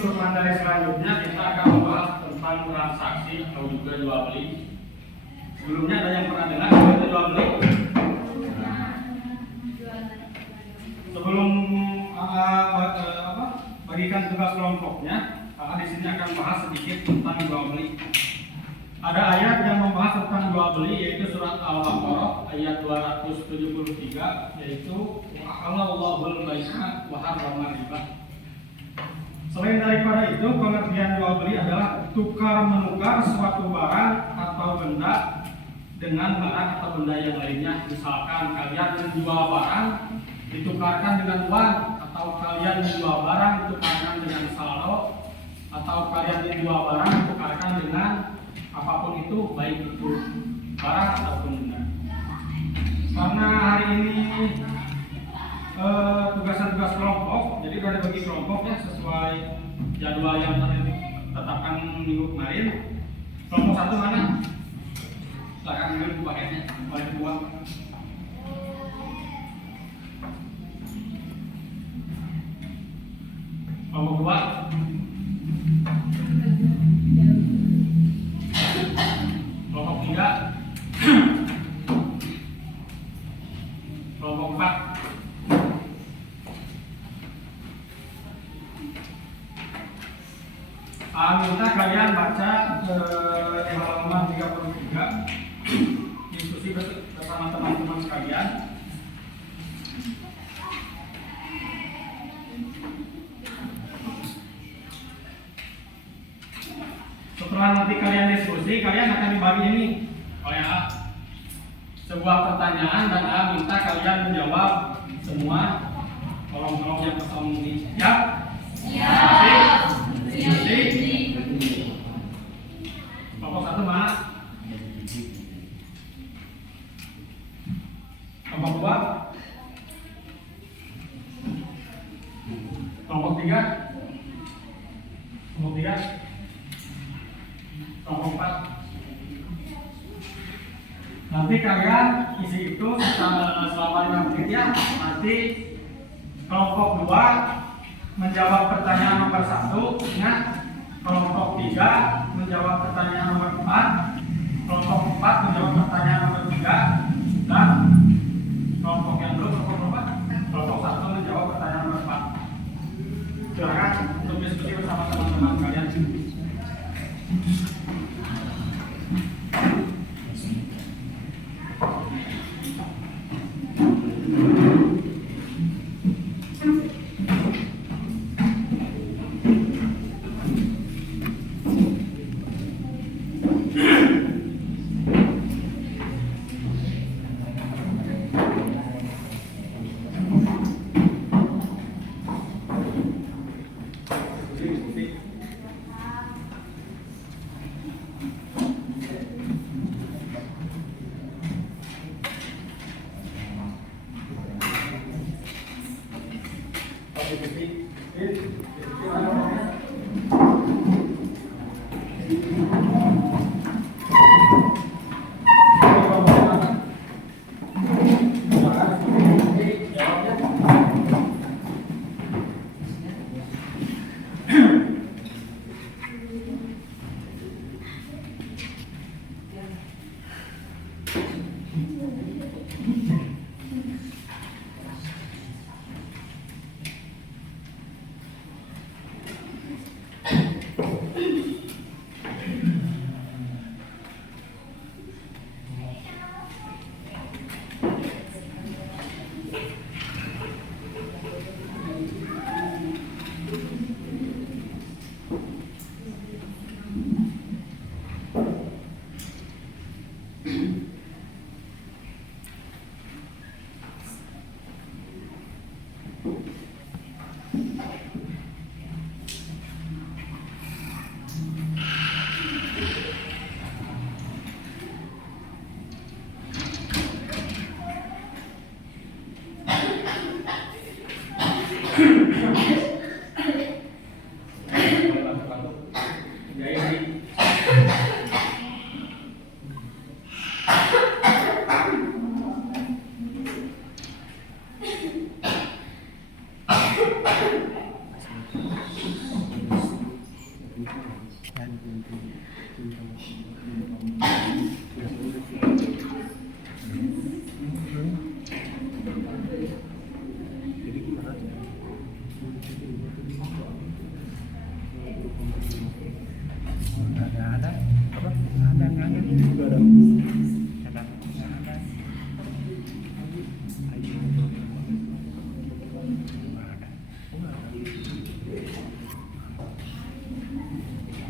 untuk materi selanjutnya kita akan membahas tentang transaksi atau juga jual beli. Sebelumnya ada yang pernah dengar jual beli? Sebelum bagikan tugas kelompoknya, di sini akan bahas sedikit tentang jual beli. Ada ayat yang membahas tentang jual beli, yaitu surat Al-Baqarah ayat 273, yaitu Allahul bai'a wa harrama riba. Selain daripada itu, pengertian jual beli adalah tukar menukar suatu barang atau benda dengan barang atau benda yang lainnya. Misalkan kalian menjual barang ditukarkan dengan uang, atau kalian menjual barang ditukarkan dengan saldo, atau kalian menjual barang ditukarkan dengan apapun itu, baik itu barang ataupun benda. Karena hari ini tugas kelompok, jadi sudah dibagi kelompok ya sesuai jadwal yang ditetapkan minggu kemarin. Kelompok 1 mana? Silakan dulu paketnya, boleh dibuat. Kelompok 2. Kelompok 3. Kelompok 4. Minta kalian baca di halaman 33, diskusi bersama teman-teman sekalian. Setelah nanti kalian diskusi, kalian akan dibagi ini oleh A, sebuah pertanyaan, dan A minta kalian menjawab semua. Tolong yang kosong ini. Siap? Siap. Diskusi. Kelompok 1 mana? Kelompok 2? Kelompok 3? Kelompok 3? Kelompok 4? Nanti kalian isi itu selama 5 menit ya. Nanti kelompok 2 menjawab pertanyaan nomor 1, ingat. Kelompok 3 menjawab pertanyaan nomor 4, kelompok 4 menjawab pertanyaan nomor 3, dan kelompok yang belum, kelompok 1 menjawab pertanyaan nomor 4. Silakan untuk diskusi bersama teman-teman kalian.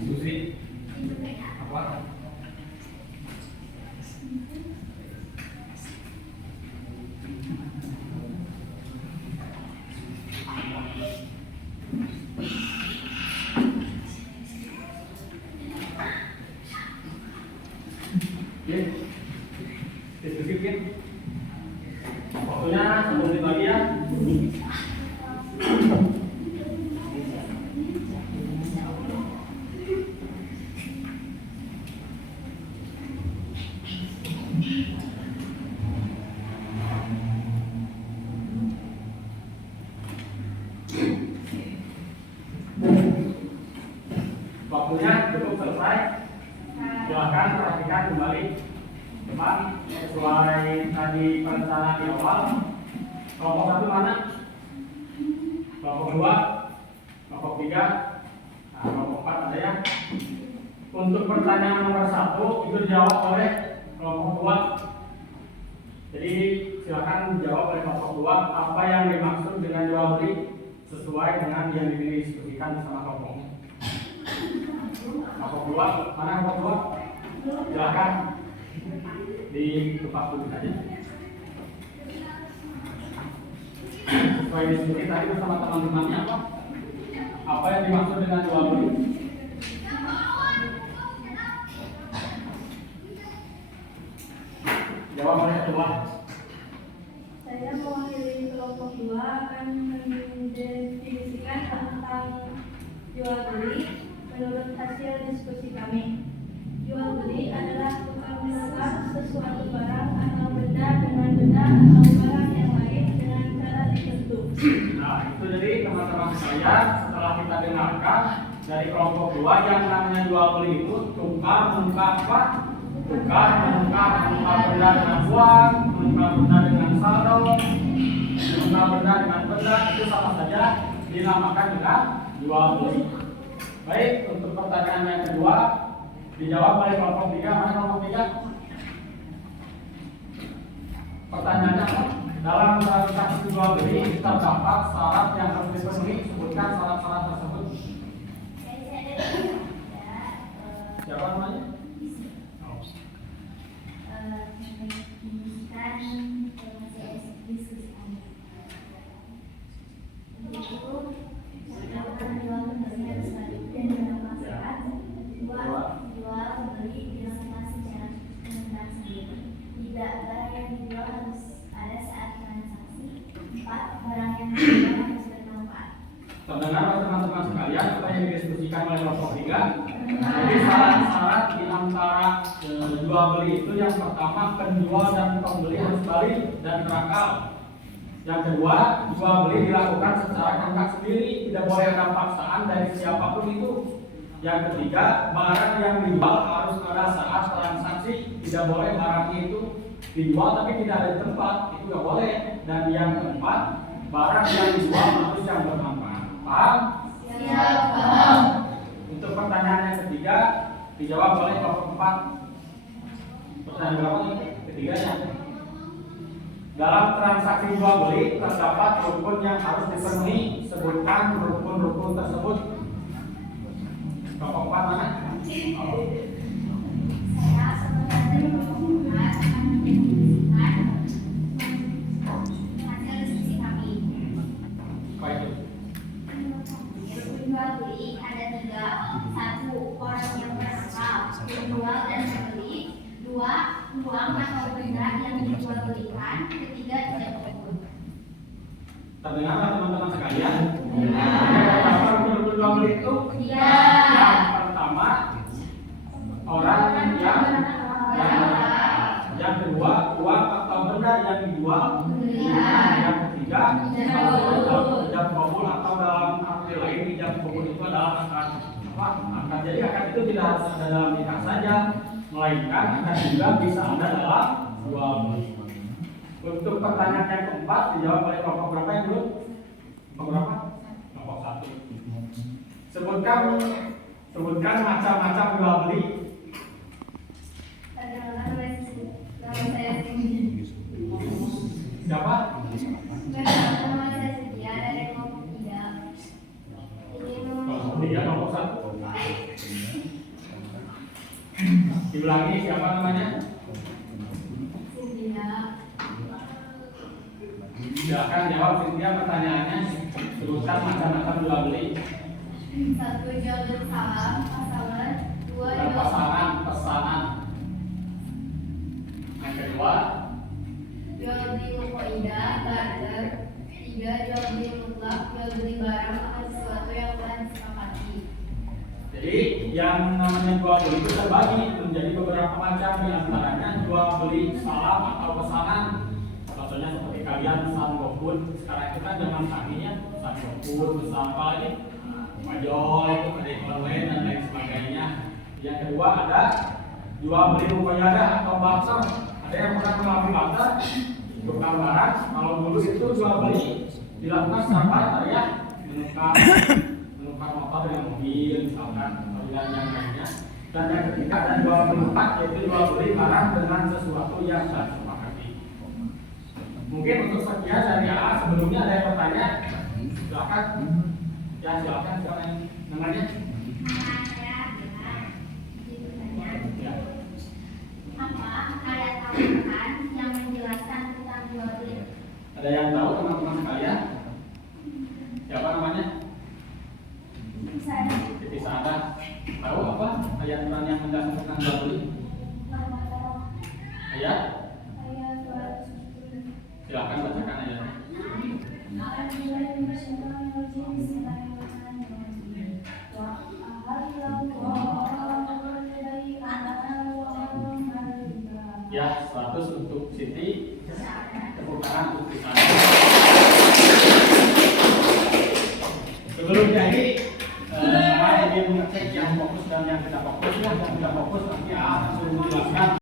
Susi apa? Oke, diskusi mungkin waktunya sebelum dibagi ya. Waktunya cukup selesai. Silakan perhatikan kembali teman sesuai tadi perencanaan di awal. Kelompok satu mana? Kelompok kedua, kelompok tiga, nah, kelompok empat ada ya. Untuk pertanyaan nomor 1 itu dijawab oleh kelompok 2. Jadi silakan dijawab oleh kelompok 2 apa yang dimaksud dengan jual beli sesuai dengan yang didiskusikan bersama kelompoknya. Kelompok 2, mana kelompok 2? Silakan di tempat duduk aja. Sesuai diskusi tadi bersama teman-temannya apa? Apa yang dimaksud dengan jual beli? Jawab oleh ketua. Saya mewakili kelompok 2 akan mendefinisikan tentang jual beli menurut hasil diskusi kami. Jual beli adalah tukar menukar sesuatu barang atau benda dengan benda atau barang yang lain dengan cara tertentu. Nah, itu jadi teman-teman sekalian, setelah kita dengarkan dari kelompok 2 yang namanya jual beli itu tukar menukar apa? Tukar menukar benda dengan uang, menukar benda dengan saldo, menukar benda dengan benda, itu sama saja dinamakan dengan jual beli. Baik, untuk pertanyaan yang kedua dijawab oleh kelompok 3. Mana kelompok 3? Pertanyaannya apa? Dalam transaksi jual beli terdapat syarat yang harus dipenuhi. Sebutkan syarat-syarat tersebut. Siapa namanya? Terdengar teman-teman sekalian apa yang didiskusikan oleh kelompok 3. Jadi syarat-syarat di antara jual beli itu yang pertama penjual dan pembeli harus balik dan berakal. Yang kedua, jual beli dilakukan secara kontak sendiri, tidak boleh ada paksaan dari siapapun itu. Yang ketiga, barang yang dijual harus ada saat transaksi, tidak boleh barang itu dijual tapi tidak ada di tempat, itu tidak boleh. Dan yang keempat, barang yang dijual harus yang bermanfaat. Paham? Siap, paham. Untuk pertanyaan yang ketiga dijawab oleh kelompok 4. Pertanyaan berapa nih? Ketiganya. Dalam transaksi jual beli terdapat rukun yang harus dipenuhi. Sebutkan rukun-rukun tersebut. Kelompok 4 mana? Oh. Saya sebenarnya kelompok 4 akan mendefinisikan hasil diskusi kami. Apa itu? Jual beli ada 3. 1. Orang yang berakal, penjual dan pembeli. 2. Uang atau benda yang dijual belikan. 3. Tidak rukun. Terdengar teman-teman sekalian? Apa rukun-rukun jual beli itu? Iya. Yang pertama, orang yang kedua, uang atau benda yang dijual. Yang ketiga, ijab kabul atau dalam arti lain ijab kabul itu adalah Akad. Jadi akad itu tidak harus ada dalam nikah saja, melainkan akad juga bisa ada dalam jual beli. Untuk pertanyaan yang keempat dijawab oleh kelompok berapa yang belum? Kelompok berapa? Kelompok 1. Sebutkan macam-macam jual beli. Perkenalkan, nama saya Cindy. Siapa? Perkenalkan, nama saya Cynthia dari kelompok 3. Ini Kelompok 3, kelompok 1. Diulangi, siapa namanya? Cynthia. Silakan jawab Cynthia pertanyaannya. Sebutkan macam-macam jual beli. 1. Jual beli saham, pasangan. 2. Dan pesanan. Yang kedua, Jual beli mukoida, barter. 3. Jual beli mutlak, jual beli barang atau sesuatu yang telah disepakati. jadi yang namanya jual beli itu terbagi menjadi beberapa macam, di antaranya jual beli salam atau pesanan. Contohnya seperti kalian pesan GoFood. Sekarang itu kan zaman canggihnya, pesan GoFood, pesan apa lagi? Pajol, itu ada online dan lain sebagainya. Yang kedua ada jual beli mukoyada atau barter. Ada yang pernah mengalami barter? Tukar barang. Kalau dulu itu jual beli dilakukan secara barter ya, menukar motor dengan mobil misalkan, dan yang lainnya. Dan yang ketiga ada jual beli mutlak, yaitu jual beli barang dengan sesuatu yang sudah disepakati. Mungkin untuk sekian dari A, sebelumnya ada yang bertanya? Silakan. Ya silakan, siapa yang namanya? Nama saya Bella. Bertanya, Ya. apa ayat Al-Quran yang menjelaskan tentang jual beli? Ada yang tahu teman-teman sekalian? Siapa namanya? Saya Siti Saada. Tahu apa ayat Quran yang menjelaskan tentang jual beli? Ayat? ayat 210. Silakan bacakan ayatnya. Ya, 100 untuk Siti. Tepuk tangan untuk Siti Saada. Sebelumnya ini saya ingin mengecek yang fokus dan yang tidak fokus. Yang tidak fokus nanti akan suruh menjelaskan